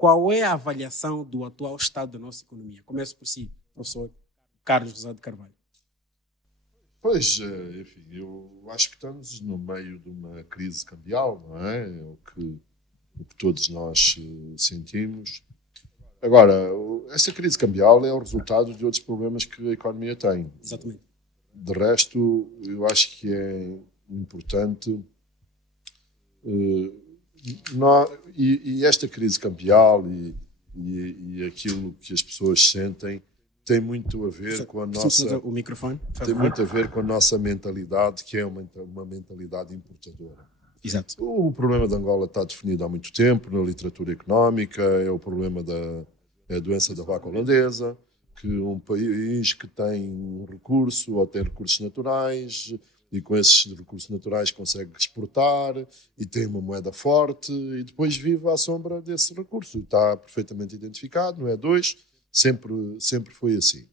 qual é a avaliação do atual estado da nossa economia? Começo por si, professor Carlos Rosado Carvalho. Pois, enfim, eu acho que estamos no meio de uma crise cambial, não é? É o que todos nós sentimos. Agora, essa crise cambial é o resultado de outros problemas que a economia tem. Exatamente. De resto, eu acho que é importante e esta crise cambial e aquilo que as pessoas sentem tem muito a ver com a nossa o microfone, tem muito a ver com a nossa mentalidade, que é uma mentalidade importadora. Exato. O problema de Angola está definido há muito tempo na literatura económica, é o problema da doença da vaca holandesa, que um país que tem recurso ou tem recursos naturais e com esses recursos naturais consegue exportar e tem uma moeda forte e depois vive à sombra desse recurso. Está perfeitamente identificado, não é dois, sempre foi assim.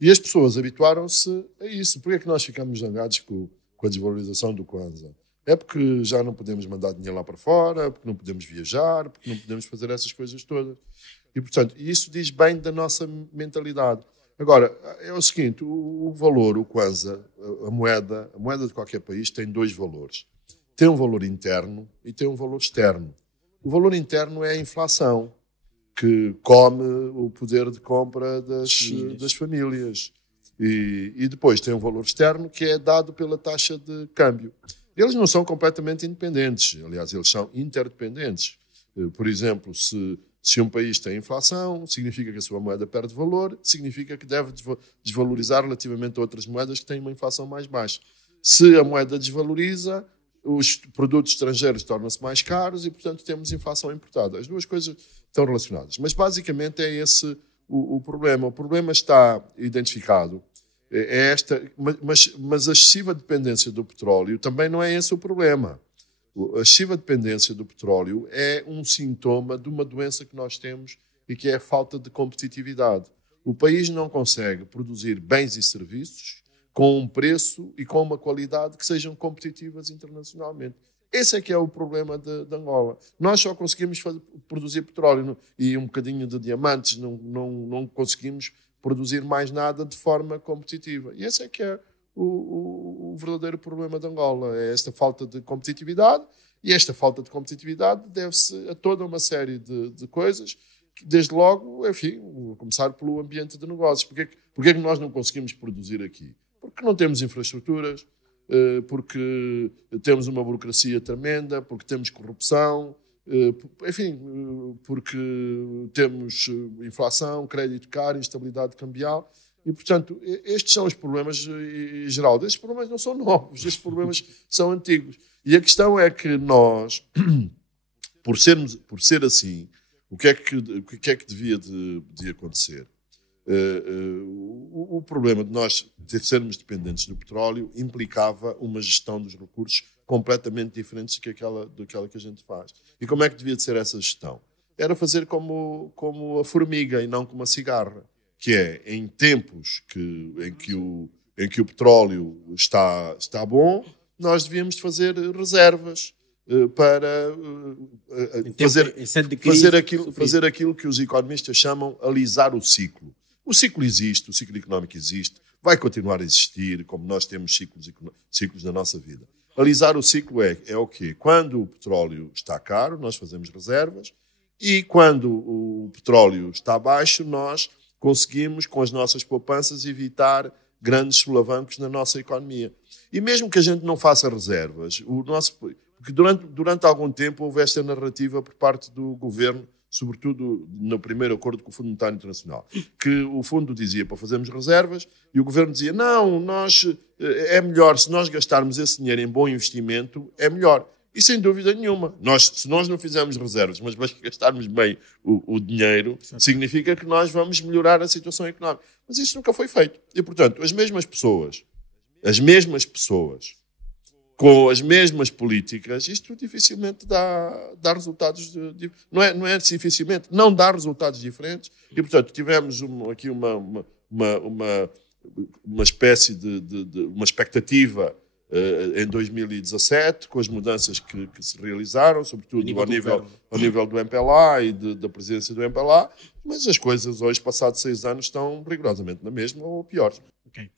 E as pessoas habituaram-se a isso. Por que é que nós ficamos zangados com a desvalorização do Kwanza? É porque já não podemos mandar dinheiro lá para fora, porque não podemos viajar, porque não podemos fazer essas coisas todas. E, portanto, isso diz bem da nossa mentalidade. Agora, é o seguinte, o valor, o Kwanza, a moeda de qualquer país tem dois valores. Tem um valor interno e tem um valor externo. O valor interno é a inflação, que come o poder de compra das famílias. E depois tem um valor externo que é dado pela taxa de câmbio. Eles não são completamente independentes, aliás, eles são interdependentes. Por exemplo, se um país tem inflação, significa que a sua moeda perde valor, significa que deve desvalorizar relativamente a outras moedas que têm uma inflação mais baixa. Se a moeda desvaloriza, os produtos estrangeiros tornam-se mais caros e, portanto, temos inflação importada. As duas coisas estão relacionadas. Mas, basicamente, é esse o problema. O problema está identificado. Mas a excessiva dependência do petróleo também não é esse o problema. A excessiva dependência do petróleo é um sintoma de uma doença que nós temos e que é a falta de competitividade. O país não consegue produzir bens e serviços com um preço e com uma qualidade que sejam competitivas internacionalmente. Esse é que é o problema de Angola. Nós só conseguimos produzir petróleo e um bocadinho de diamantes, não conseguimos produzir mais nada de forma competitiva. E esse é que é o verdadeiro problema de Angola, é esta falta de competitividade, e esta falta de competitividade deve-se a toda uma série de coisas, que, desde logo, enfim, começar pelo ambiente de negócios. Porquê que nós não conseguimos produzir aqui? Porque não temos infraestruturas, porque temos uma burocracia tremenda, porque temos corrupção, enfim, porque temos inflação, crédito caro, instabilidade cambial. E, portanto, estes são os problemas em geral. Estes problemas não são novos, estes problemas são antigos. E a questão é que nós, por ser assim, o que é que devia de acontecer? O problema de nós sermos dependentes do petróleo implicava uma gestão dos recursos completamente diferente daquela que a gente faz. E como é que devia de ser essa gestão? Era fazer como a formiga e não como a cigarra, que é em tempos em que o petróleo está bom, nós devíamos fazer reservas para fazer aquilo que os economistas chamam alisar o ciclo. O ciclo existe, o ciclo económico existe, vai continuar a existir, como nós temos ciclos na nossa vida. Alisar o ciclo é o quê? Quando o petróleo está caro, nós fazemos reservas, e quando o petróleo está baixo, nós conseguimos, com as nossas poupanças, evitar grandes solavancos na nossa economia. E mesmo que a gente não faça reservas, porque durante algum tempo houve esta narrativa por parte do governo, sobretudo no primeiro acordo com o Fundo Monetário Internacional, que o fundo dizia para fazermos reservas e o governo dizia não, é melhor, se nós gastarmos esse dinheiro em bom investimento, é melhor. E sem dúvida nenhuma, se nós não fizermos reservas, mas gastarmos bem o dinheiro, significa que nós vamos melhorar a situação económica. Mas isso nunca foi feito. E, portanto, as mesmas pessoas, com as mesmas políticas, isto dificilmente dá resultados. Não é dificilmente, não dá resultados diferentes. E, portanto, tivemos aqui uma espécie de uma expectativa em 2017, com as mudanças que se realizaram, sobretudo ao nível do MPLA e da presidência do MPLA, mas as coisas hoje, passados 6 anos, estão rigorosamente na mesma ou piores. Okay.